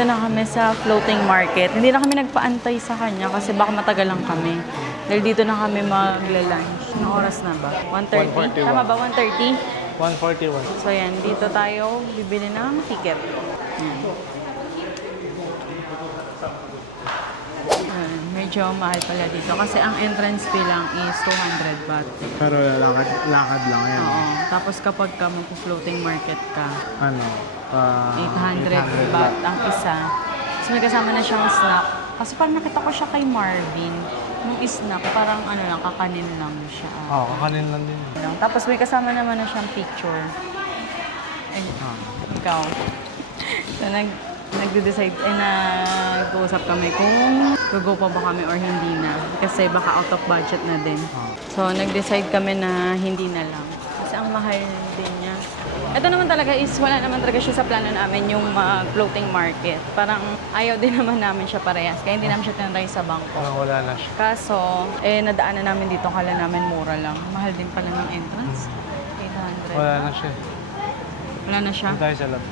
nandito na kami sa floating market. Hindi na kami nagpaantay sa kanya kasi baka matagal lang kami. Dahil dito na kami magla-lunch. Anong oras na ba? 1:30? 1:41. Tama ba? 1:30? 141. So yan, dito tayo bibili ng ticket. Medyo mahal pala dito kasi ang entrance fee lang is 200 baht. Pero lakad lang yan. Oo. Tapos kapag ka mag-floating market ka, Ano? 800 baht ang isa. Tapos may kasama na siyang snack. Kasi parang nakita ko siya kay Marvin. Yung snack, parang ano lang, kakanin lang siya. Oo, kakanin lang din. Tapos may kasama naman na siyang picture. Ay, ikaw. So, nag-decide, nag-uusap kami kung go pa ba kami or hindi na. Kasi baka out of budget na din. So, nag-decide kami na hindi na lang. Kasi ang mahal din niya. Ito naman talaga is, wala naman talaga siya sa plano namin yung floating market. Parang ayaw din naman namin siya parehas. Kaya hindi namin siya tinatry sa bangko. Parang wala na siya. Kaso, nadaanan namin dito, kala namin mura lang. Mahal din pala ng entrance. 800. Wala na siya. Wala na siya. Doon tayo sa lab.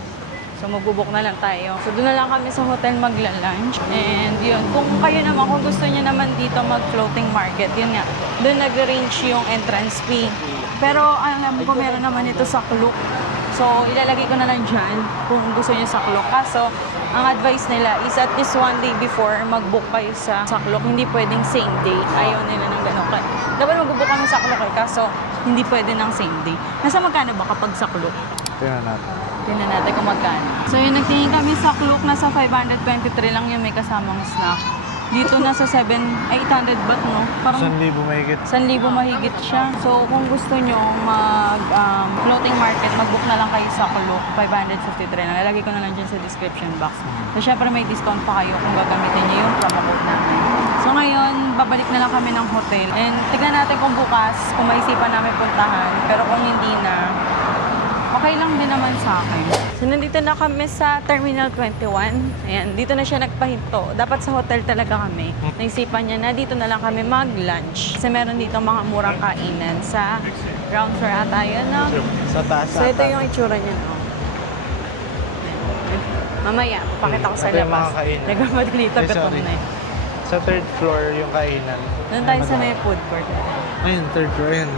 So magbubuk na lang tayo. So doon na lang kami sa hotel magla-lunch. And yun, kung kayo naman, kung gusto niyo naman dito mag-floating market, yun nga, doon nag-range yung entrance fee. Pero alam ko meron naman ito sa Klook. So ilalagay ko na lang dyan kung gusto niyo sa Klook. Kaso ang advice nila is at least one day before mag-book kayo sa Klook. Hindi pwedeng same day. Ayaw nila ng gano'n. Dapat mag-book kami sa Klook kaso hindi pwede ng same day. Nasa magkano ba kapag sa Klook? Tingnan natin. Tingnan natin kung magkano. So yun, nagtingin kami sa Klook, nasa 523 lang yung may kasamang snack. Dito nasa 800 baht, no? Parang 1,000 mahigit. 1,000 mahigit siya. So kung gusto nyo floating market, mag-book na lang kayo sa Klook, 553 lang. Lalagay ko na lang dyan sa description box. So syempre may discount pa kayo kung gagamitin nyo yung promo code namin. So ngayon, babalik na lang kami ng hotel. And tignan natin kung bukas, kung maisipan namin puntahan. Pero kung hindi na, okay lang din naman sa akin. So, nandito na kami sa Terminal 21. Ayan, dito na siya nagpahinto. Dapat sa hotel talaga kami. Naisipan niya na dito na lang kami mag-lunch. Kasi meron dito mga murang kainan sa ground floor ata yun, no? Sa taas. So, ito yung itsura niya, no? Mamaya, pakita ko sa Ito yung labas. mga kainan. Nagmamadalito Ay, gutom sorry. na eh. Sa third floor yung kainan. Doon tayo sa may food court. Ayun, third floor yan.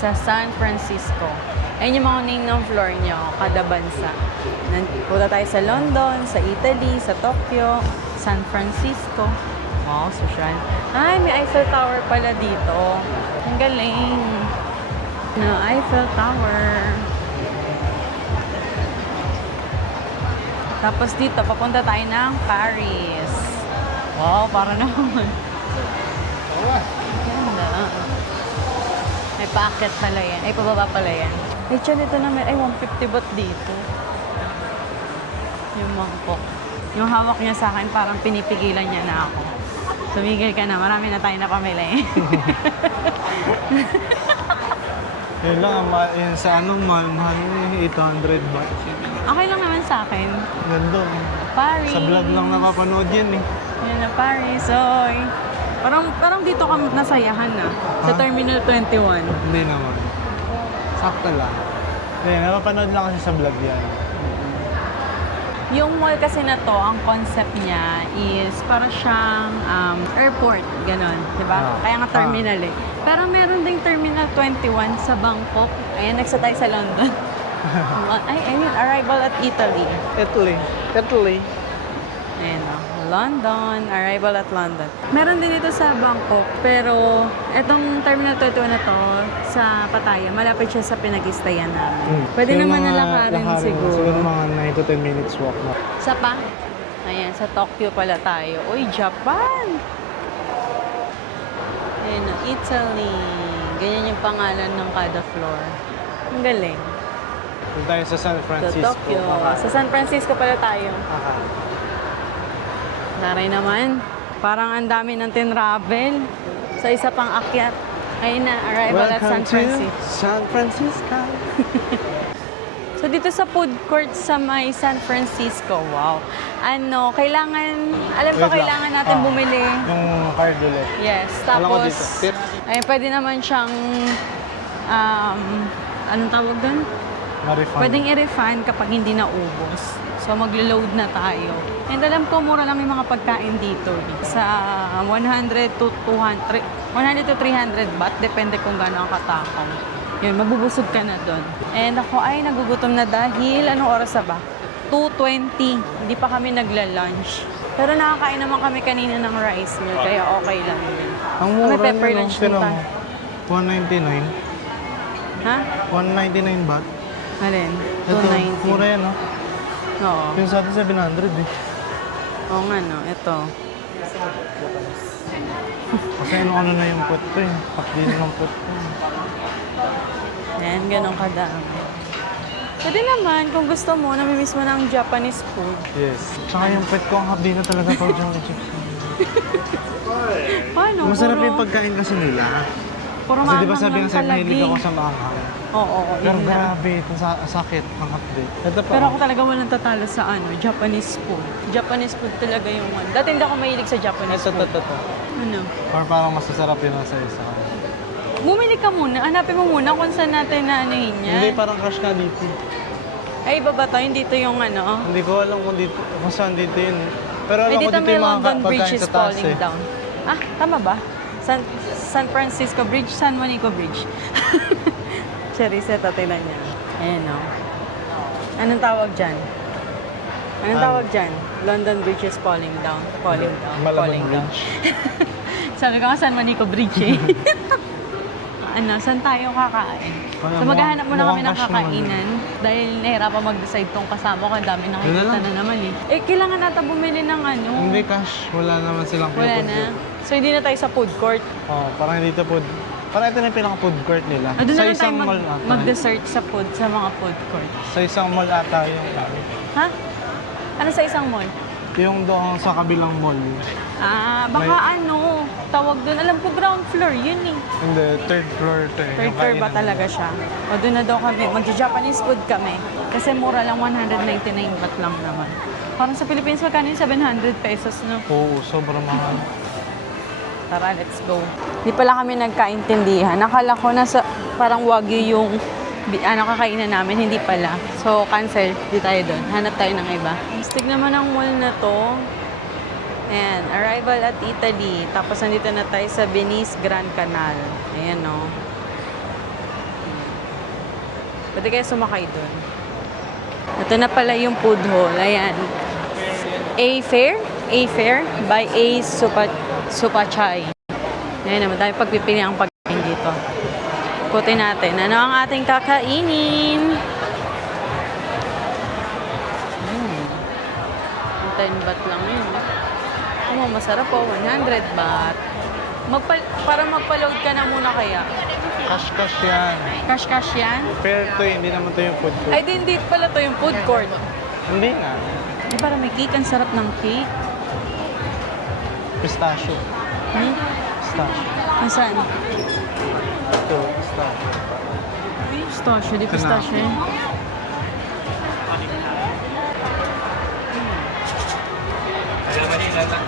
Sa San Francisco. Ayun yung mga name ng floor nyo, kada bansa. Punta tayo sa London, sa Italy, sa Tokyo, San Francisco. Wow, social. Ay, may Eiffel Tower pala dito. Ang galing. No, Eiffel Tower. Tapos dito, papunta tayo ng Paris. Wow, para naman. Ganda. May packet pala yan. Ay, pababa pala yan. Ay, tiyan, ito na may, 150 baht dito. Yung mangkok. Yung hawak niya sa akin, parang pinipigilan niya na ako. Tumigil ka na, marami na tayo na pamili. Yun lang, yun sa anong mahal yung 800 baht. Okay lang naman sa akin. Ganda. Paris. Sa vlog lang napapanood yun eh. Yan na, Paris. Oy. Parang dito ka nasayahan na. Sa Terminal 21. Hindi naman. Sakto lang. Hindi, napapanood lang kasi sa vlog yan. Yung mall kasi na to, ang concept niya is para siyang airport, ganon, di ba? Kaya nga terminal eh. Pero meron ding Terminal 21 sa Bangkok. Ayan, nagsa tayo sa London. I mean, arrival at Italy. Italy. Ayan o. London, arrival at London. Meron din dito sa Bangkok, pero etong Terminal 21 na to, sa Pattaya, malapit siya sa pinag-istayan namin. Pwede Siguro naman mga nalakarin siguro. Siguro mga 9 to 10 minutes walk na. Sa pa? Ayan, sa Tokyo pala tayo. Uy, Japan! Ayan o, Italy. Ganyan yung pangalan ng kada floor. Ang galing. Doon tayo sa San Francisco. Sa Tokyo. Sa San Francisco pala tayo. Naray naman. Parang ang dami ng tinravel sa isa pang akyat. Ayun na, arrival at San Francisco. San Francisco. So dito sa food court sa may San Francisco, wow. Alam ko kailangan natin bumili. Yung card ulit. Yes, Alam ko tapos, dito. Tip. ay pwede naman siyang, anong tawag doon? Ma-refund. Pwedeng i-refund kapag hindi naubos. So, maglo-load na tayo. And alam ko, mura lang yung mga pagkain dito. Sa 100 to 200, 100 to 300 baht, depende kung gaano ang katakaw. Yun, mabubusog ka na doon. And ako ay nagugutom na dahil, anong oras na ba? 2:20. Hindi pa kami nagla-lunch. Pero nakakain naman kami kanina ng rice meal, kaya okay lang yun. Ang mura May pepper niya, no? lunch Pero din mo, 199. Ha? 199 baht. Alin? Ito, 290. mura yan, no? Oo. Yung sa atin 700 eh. Oo nga, no? Ito. Kasi ano na yung pot ko eh. Pakli na ng pot ko. Yan, ganun kadami. Pwede naman, kung gusto mo, namimiss mo ng Japanese food. Yes. Tsaka yung pet ko, ang habdi na talaga pag yung chips. Paano? Masarap Puro- yung pagkain kasi nila. Puro Kasi di ba maanghang sabi lang nga sa'yo, mahilig palagi. ako sa maanghang. Oo, Pero yun lang. grabe, itong sakit ng hapde. Ito pa. Pero ako talaga walang tatalo sa Japanese food. Japanese food talaga yung one. Dati hindi ako mahilig sa Japanese food. Ito. Ano? Or parang masasarap yun nasa isa. Bumili ka muna. Hanapin mo muna kung saan natin na anuhin Hindi, yan. parang crush nga dito. Ay, iba ba to? Hindi to yung ano. Hindi ko alam kung saan dito yun. Pero alam Ay, ko dito dito may yung mga London Bridge pagkain is sa taas falling eh. down. Ah, tama ba? San Francisco Bridge, San Juanico Bridge. Charisse, tatinan niya. Ayan, no? Anong tawag dyan? Anong Ano? tawag dyan? London Bridge is falling down. Falling down. Malabon Falling down. Bridge. Sabi ko nga, San Juanico Bridge eh. Ano, saan tayo kakain? So maghahanap muna kami ng mukhang cash naman kakainan dahil nahirapan mag-decide tong kasama ko. Ang dami Yun na nakikita lang. na naman eh. Eh, kailangan natin bumili ng ano. Hindi cash, wala naman silang Wala food na. court. So hindi na tayo sa food court. Oh, parang dito food. Parang ito na yung pinaka-food court nila. Ah, doon na Sa lang tayo isang mall ata. mag-dessert sa food, sa mga food court. Sa isang mall ata yung Ha? Ano sa isang mall? yung doon sa kabilang mall. Ah, baka ano, tawag doon. Alam ko ground floor, yun eh. Hindi, third floor to eh. Third Yung floor ba kainan talaga siya? O doon na daw kami, mag-Japanese food kami. Kasi mura lang, 199 baht lang naman. Parang sa Philippines, magkano yun? 700 pesos, no? Oo, sobrang mahal. Tara, let's go. Di pala kami nagkaintindihan. Nakala ko nasa parang wagyu yung kakainan namin. Hindi pala. So, cancel. Di tayo doon. Hanap tayo ng iba. Stig naman ang mall na to. Ayan, arrival at Italy. Tapos nandito na tayo sa Venice Grand Canal. Ayan, no. Pwede kayo sumakay doon. Ito na pala yung food hall. Ayan. A-Fair? A-Fair by A. Supachai. Ayan naman, tayo pagpipili ang pagkain dito. Ikutin natin. Ano ang ating kakainin? 10 baht lang yun. Oh, masarap po. 100 baht. Para magpa-load ka na muna kaya. Cash yan. Cash yan? Fair to hindi naman to yung food court. Ay, hindi pala to yung food court. Hindi nga. Ay, para may cake. Ang sarap ng cake. Pistachio. Hmm? Pistachio. Nasaan? Ito, pistachio. Pistachio, di pistachio yun.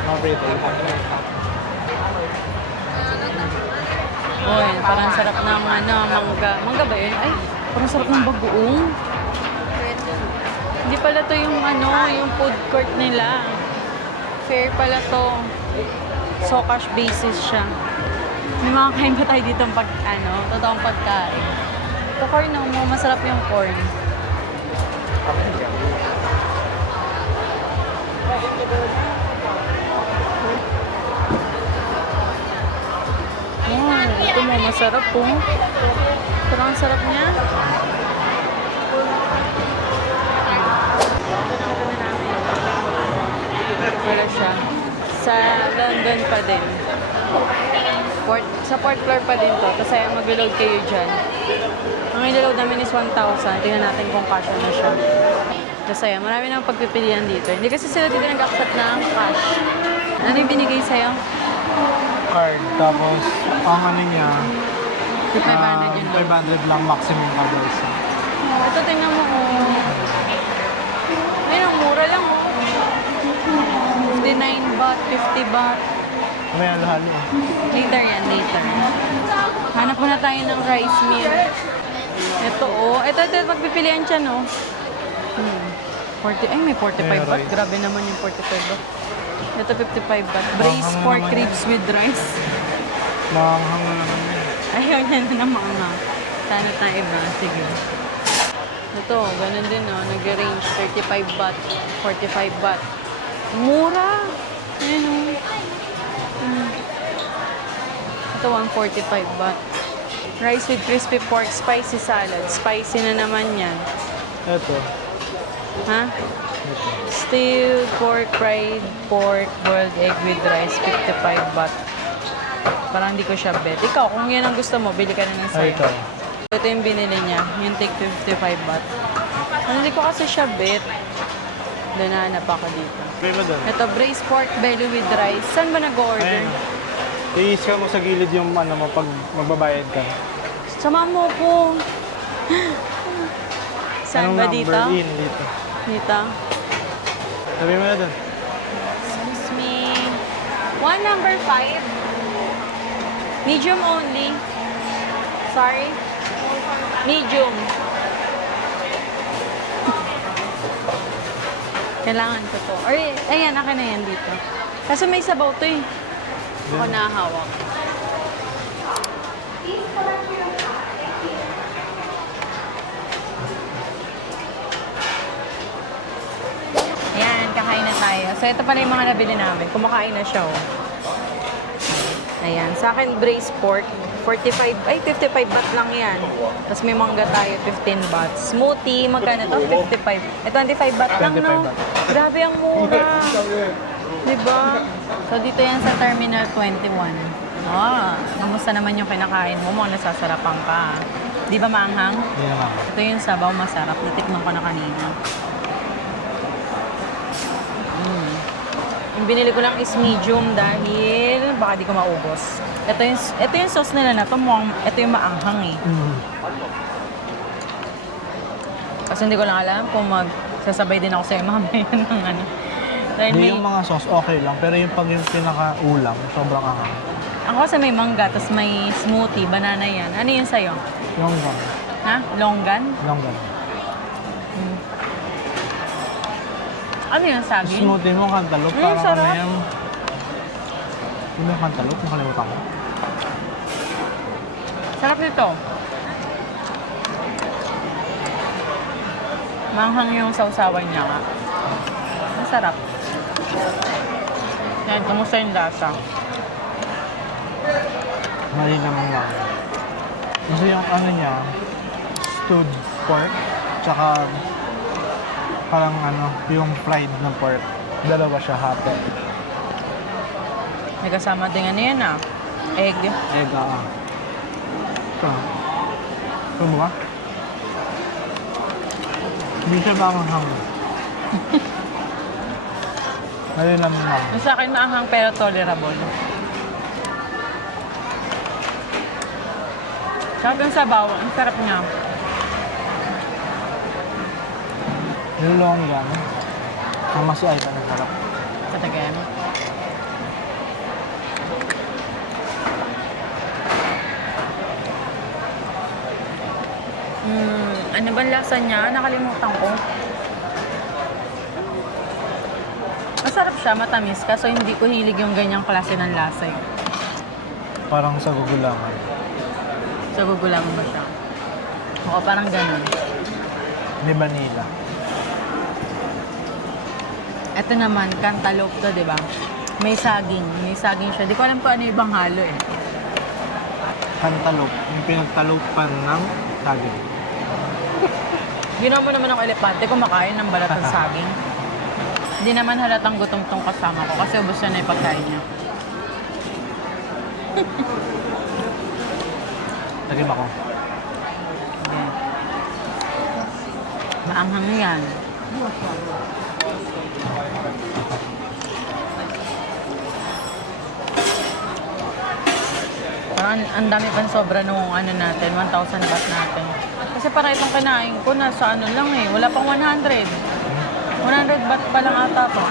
Paborito. Oh, yun. Parang sarap ng mangga. Mangga ba yun? Ay, parang sarap ng bagoong. Hindi pala to yung yung food court nila. Fair pala to. So, cash basis siya. May mga kain ba tayo dito totoong pagkain. Ito corn mo, masarap yung corn. Oh, ito mo, masarap po. Parang ang sarap niya. Wala siya. Sa London pa din. Sa fourth floor pa din to. Kasi mag-reload kayo dyan. Ang i-load namin is 1,000. Tingnan natin kung cash na siya. Kasi marami nang pagpipilian dito. Hindi kasi sila dito nag-accept ng cash. Ano yung binigay sa'yo? Card. Tapos, ang ano niya, 500 yun lang. 500 lang maximum kada isa. Ito, tingnan mo, oh. Ayun, ang mura lang, oh. 59 baht, 50 baht. May halo-halo. Later yan, later. Hanap muna tayo ng rice meal. Ito, oh. Ito, magpipilian siya, no? 40, ay, may 45 May baht. rice. Grabe naman yung 45 baht. Ito, 55 baht. Braised Maanghang pork naman ribs with rice. Maanghang na naman yan. Ayaw niya na naman nga. Sana tayo ba? Sige. Ito, ganun din, no? Nag-range 35 baht, 45 baht. Mura! Ayan, oh. Ito, 145 baht. Rice with crispy pork, spicy salad. Spicy na naman yan. Ito. Ha? Stewed pork, fried pork, boiled egg with rice, 55 baht. Parang hindi ko siya bet. Ikaw, kung yan ang gusto mo, bili ka na ng Ay, sa'yo. ito. Ito yung binili niya. Yung take 55 baht. Hindi ko kasi siya bet. Nananap ako dito. Pay mo doon. Ito, braised pork belly with rice. Saan ba nag-order? Ayan. I-scan mo sa gilid yung ano mo pag magbabayad ka. Sama mo ko. Saan Anong ba number? dito? Dito. Dito. Sabi mo na doon. Excuse me. One number 5. Medium only. Sorry. Medium. Kailangan ko to. Or, ayan, akin na yan dito. Kasi may sabaw to eh. Ako nahawak. Ayan, kakain na tayo. So, ito pala yung mga nabili namin. Kumakain na siya, oh. Ayan. Sa akin, braised pork. 55 baht lang yan. Tapos may mangga tayo, 15 baht. Smoothie, magkano to? 55. Eh, 25 baht lang, 25 no? baht. Grabe ang mura. Diba? So, dito yan sa Terminal 21. Kamusta naman yung kinakain mo? Mukhang nasasarapan ka. Di ba maanghang? Hindi naman. Ito yung sabaw masarap. Natikman ko na kanina. Yung binili ko lang is medium dahil baka di ko maubos. Ito yung sauce nila na to. Ito yung maanghang eh. Kasi hindi ko lang alam kung magsasabay din ako sa'yo mamaya ng ano. Dahil Hindi may, yung mga sauce, okay lang. Pero yung pag yung pinaka-ulam, sobrang ahang. ako kasi may mangga, tapos may smoothie, banana yan. Ano yun sa'yo? Longgan. Ha? Longgan? Longgan. Ano yun, saging? Smoothie mo, cantaloupe. Parang sarap. ano yan. Yung cantaloupe, nakalimutan ko. Sarap nito. Manghang yung sausawan niya nga. Masarap. Yan, kumusta yung lasa? Mali naman lang. Kasi yung ano niya, stewed pork, tsaka parang ano, yung fried na pork. Dalawa siya hati. May kasama din ano yan ah. Egg. Ega. Ito. Ito mo ba? Hindi siya maanghang. Mali naman lang. Yung sa akin maanghang pero tolerable. Sarap yung sabaw. Ang sarap niya. Yung longgan, ang masiay pa na sarap. Katagyan. Ano ba lasa niya? Nakalimutan ko. Masarap siya, matamis. Kaso hindi ko hilig yung ganyang klase ng lasa eh. Parang sa gugulangan. So, gugulangan ba siya? Oo, parang ganun. Hindi vanilla. Ito naman, cantaloupe to, di ba? May saging. May saging siya. Di ko alam kung ano yung ibang halo eh. Cantaloupe. Yung pinagtalupan ng saging. Ginawa mo naman ako elepante, kumakain ng balat ng saging. Hindi naman halatang gutom tong kasama ko kasi ubos na yung pagkain niya. Lagim ako. Okay. Maanghang yan. Parang ang dami pang sobra nung ano natin, 1,000 baht natin. Kasi para itong kinain ko, nasa ano lang eh, wala pang 100. 100 baht pa lang ata po.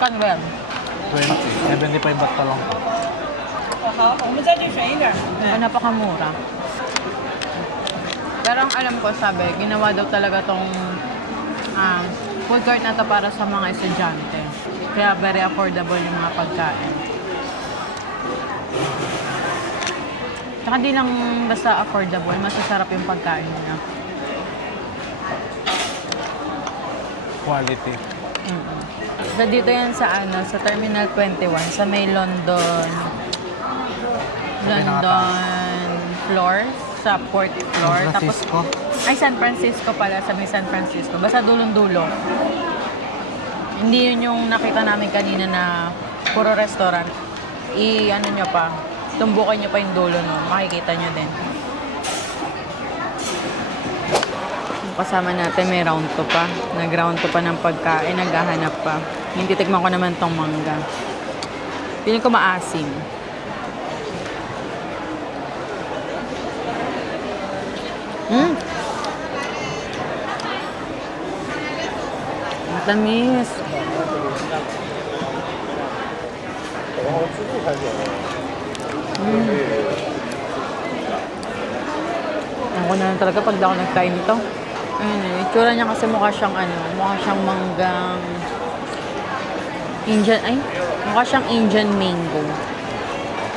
Kan ba yan? 20. 75 baht pa lang. Napakamura. Pero ang alam ko, sabi, ginawa daw talaga tong food court na to para sa mga estudyante. Kaya very affordable yung mga pagkain. Tsaka di lang basta affordable, masasarap yung pagkain niya. Quality. So dito yan sa sa Terminal 21, sa may London floor, sa fourth floor. San Francisco. Ay, San Francisco pala, sa may San Francisco. Basta dulong-dulo. Hindi yun yung nakita namin kanina na puro restaurant. Ano nyo pa, tumbukan nyo pa yung dulo nun. Makikita nyo din. Yung kasama natin may round 2 pa. Nag-round 2 pa ng pagkain, naghahanap pa. Yung titikman ko naman tong mangga. Piling ko maasim. Matamis. Ako na lang talaga pag ako nagkain nito. Ayun eh, itsura niya kasi mukha siyang manggang mukha siyang Indian mango.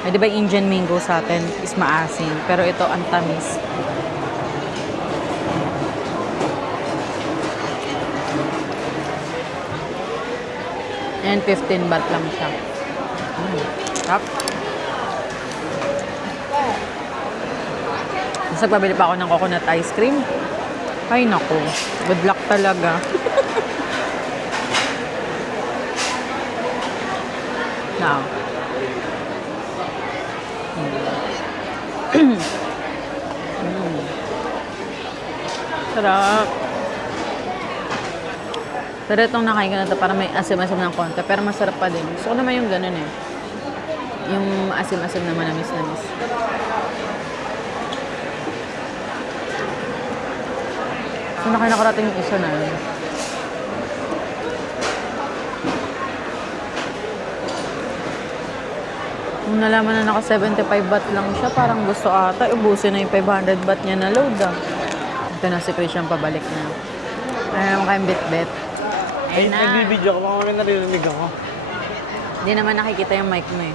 Eh, di ba Indian mango sa atin is maasim, pero ito ang tamis. And 15 baht lang siya. Sarap. Tapos nagpabili pa ako ng coconut ice cream. Ay, naku. Good luck talaga. Now. Sarap. Pero itong nakain ko na ito, parang may asim-asim ng konti. Pero masarap pa din. Gusto ko naman yung ganun eh. Yung asim-asim na manamis-namis. So, nakarating yung isa na yun. Nung nalaman na naka 75 baht lang siya, parang gusto ata, ubusin na yung 500 baht niya na load ah. Ito na si Christian pabalik na. Ayaw mo kayong bit-bit. Ay, nagbibideo ko, baka may naririnig ako. Hindi naman nakikita yung mic mo eh.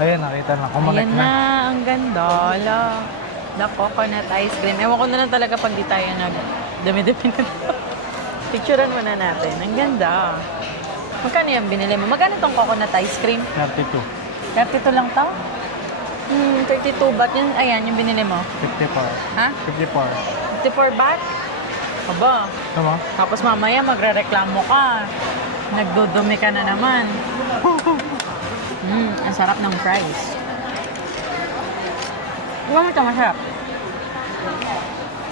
Ayan, nakita na. Kumagat Ayan na. na, ang ganda. The coconut ice cream. Ewan ko na lang talaga pag di tayo nag-dumi-dumi na ito. Picturean mo na natin. Ang ganda. Magkano yung binili mo? Magkano tong coconut ice cream? 32. 32 lang to? 32 baht yun. Ayan, yung binili mo. 54. Ha? 54. 54 baht? Aba. Tama? Tapos mamaya magre-reklamo ka. Nagdudumi ka na naman. Ang sarap ng fries. Di ba ito masarap?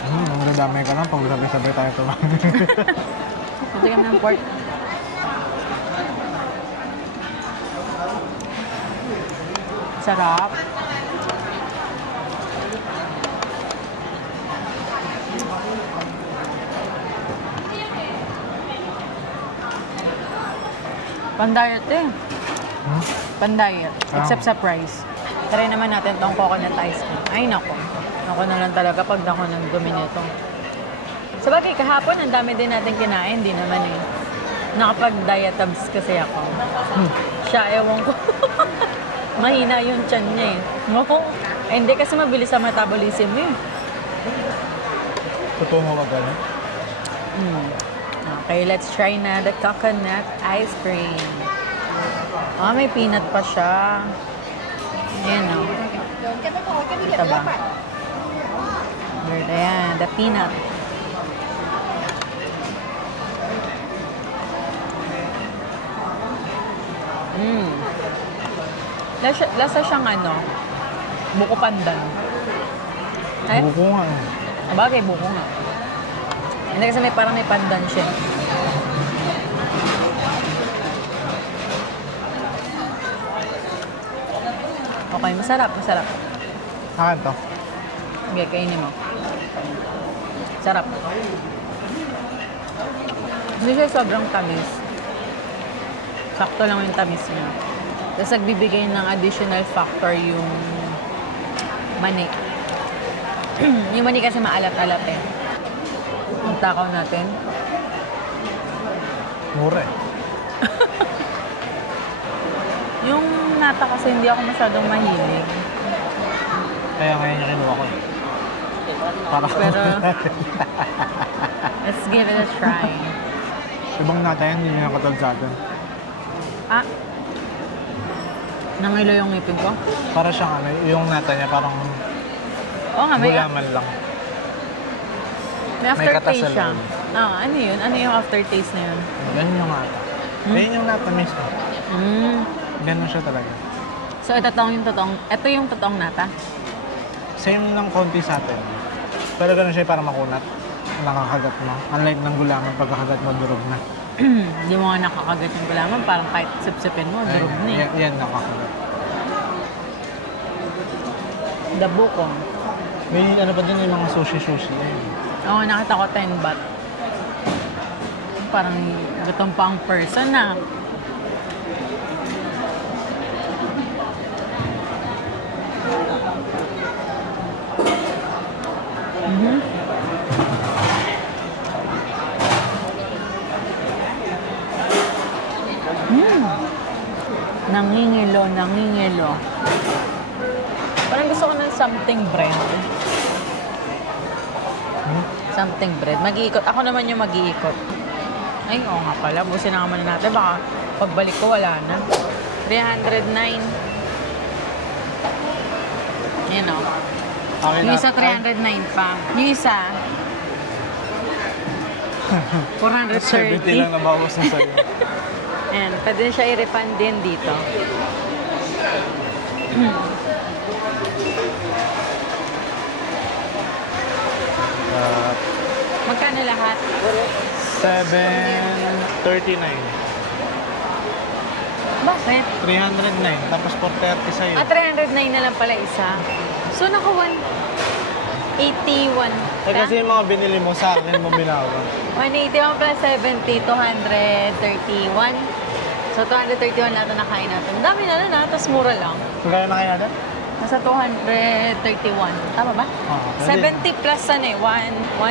Ang dadamay ka lang pag sabay-sabay tayo ito. Ito yung ng pork. Sarap. Pan-diet eh. Pan-diet. Except sa price. Try naman natin tong coconut ice cream. Ay, nako. Ako na lang talaga pag ako nagdumi nito. Sa bagay, kahapon, ang dami din natin kinain. Di naman eh. Nakapag-diet abs kasi ako. Siya, ewan ko. Mahina yung tiyan niya eh. No? Hindi kasi mabilis sa metabolism eh. Totoo mo ba gano'n? Okay, let's try na the coconut ice cream. May peanut pa siya. Ayan o. Kita ba? Weird. Ayan, the peanut. Lasa siyang buko pandan. Ay? Buko nga eh. Bagay, buko nga. Hindi kasi parang may pandan siya. Okay, masarap. Akin to. Okay, kainin mo. Sarap. Hindi siya sobrang tamis. Sakto lang yung tamis niya. Tapos nagbibigay ng additional factor yung mani. Yung mani kasi maalat-alat eh. Ang takaw natin. Mura eh. Yung nata kasi hindi ako masyadong mahilig. Kaya ngayon yung kinuha ko eh. Para Pero, let's give it a try. ibang nata yan, hindi nyo katulad sa atin. Ah, nangilo yung ngipin ko? Para siyang ano, yung nata niya parang Oo nga, may gulaman lang. May aftertaste katas sa siya. loob. Ah, ano yun? Ano yung aftertaste na yun? Ganun yung nata. Ganyan yung nata mismo. Mm. Ganun siya talaga. So, ito yung totoong nata? Same lang konti sa atin. Pero ganun siya para makunat. Nakakagat mo. Unlike ng gulaman, pagkakagat mo, durog na. Hindi mo nga nakakagat yung gulaman. Parang kahit sipsipin mo, durog na eh. Yan nakakagat. Dabukong. May ano pa din yung mga sushi-sushi. Oo, nakita ko 10 baht. Parang gutom pa ang person na. Nangingilo. Parang gusto ko ng something bread. Something bread. Mag-iikot. Ako naman yung mag-iikot. Ay, oo nga pala. Busin na naman natin. Baka pagbalik ko, wala na. 309. Yan o. Okay Yung isa 309 pa. Yung isa 70 lang 430. nabawas na sa'yo. Ayan. Pwede siya i-refund din dito. Magkano lahat? 739. Bakit? 309. Tapos 430 sa'yo. 309 na lang pala isa. So, naka 181 Eh kasi yung mga binili mo sa akin mo binawa. 181 plus 70, 231. So, 231 lahat na nakain natin. Ang dami na na, tapos mura lang. Magkano na kayo natin? Nasa 231. Tama ba? Oo, pwede. 70 plus ano eh, 109.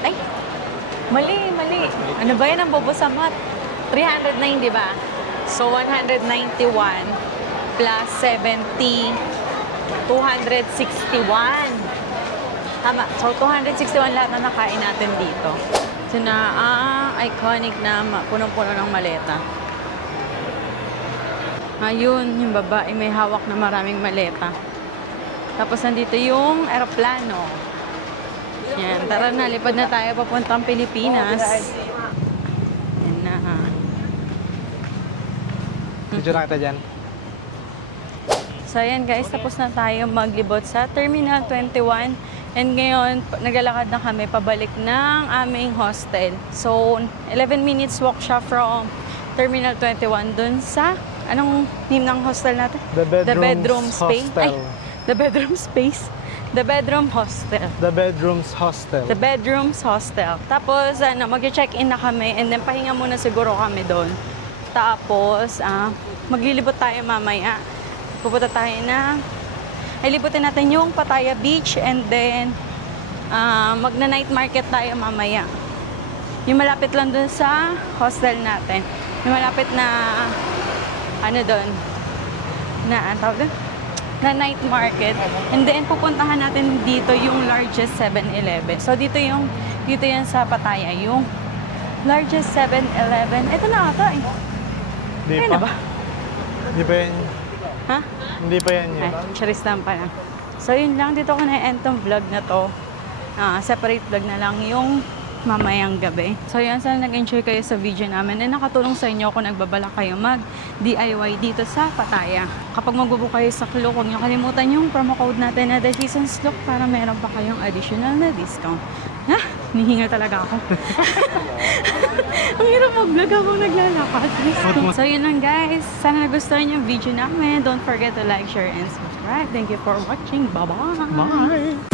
Ay, mali. Ano ba yan ang bobo sa math? 309, di ba? So, 191 plus 70, 261. Tama. So, 261 lahat na nakain natin dito. So, iconic na punong-puno ng maleta. Ayun, yung babae may hawak na maraming maleta. Tapos nandito yung eroplano. Yan, tara na, lipad na tayo papuntang Pilipinas. Yan na. Video na kita dyan. So ayan guys, tapos na tayo maglibot sa Terminal 21. And ngayon, naglalakad na kami pabalik ng aming hostel. So, 11 minutes walk siya from Terminal 21 dun sa, anong name ng hostel natin? The Bedroom Bedrooms Space. Hostel. The Bedroom Space. The Bedroom Hostel. The Bedrooms Hostel. The Bedrooms Hostel. Tapos, mag-check-in na kami and then pahinga muna siguro kami doon. Tapos, maglilibot tayo mamaya. Pupunta tayo libutin natin yung Pattaya Beach and then magna-night market tayo mamaya. Yung malapit lang dun sa hostel natin. Yung malapit na, doon, ang tawag doon? Na night market. And then, pupuntahan natin dito yung largest 7-Eleven. So, dito yan sa Pattaya, yung largest 7-Eleven. Ito na ata eh. Hindi Ayun pa. na ba? Hindi pa yan. Ha? Hindi pa yan yun. Ay, charis lang pala. So, yun lang. Dito ko na-end tong vlog na to. Separate vlog na lang yung mamayang gabi. So, yun. Sana nag-enjoy kayo sa video namin. And nakatulong sa inyo kung nagbabala kayo mag-DIY dito sa Pattaya. Kapag magbubook kayo sa Klook, huwag nyo kalimutan yung promo code natin na The Seasons Look para meron pa kayong additional na discount. Nihinga talaga ako. Ang hirap mag-vlog habang naglalakad. So yun lang guys. Sana nagustuhan yung video namin. Don't forget to like, share, and subscribe. Thank you for watching. Bye-bye! Bye!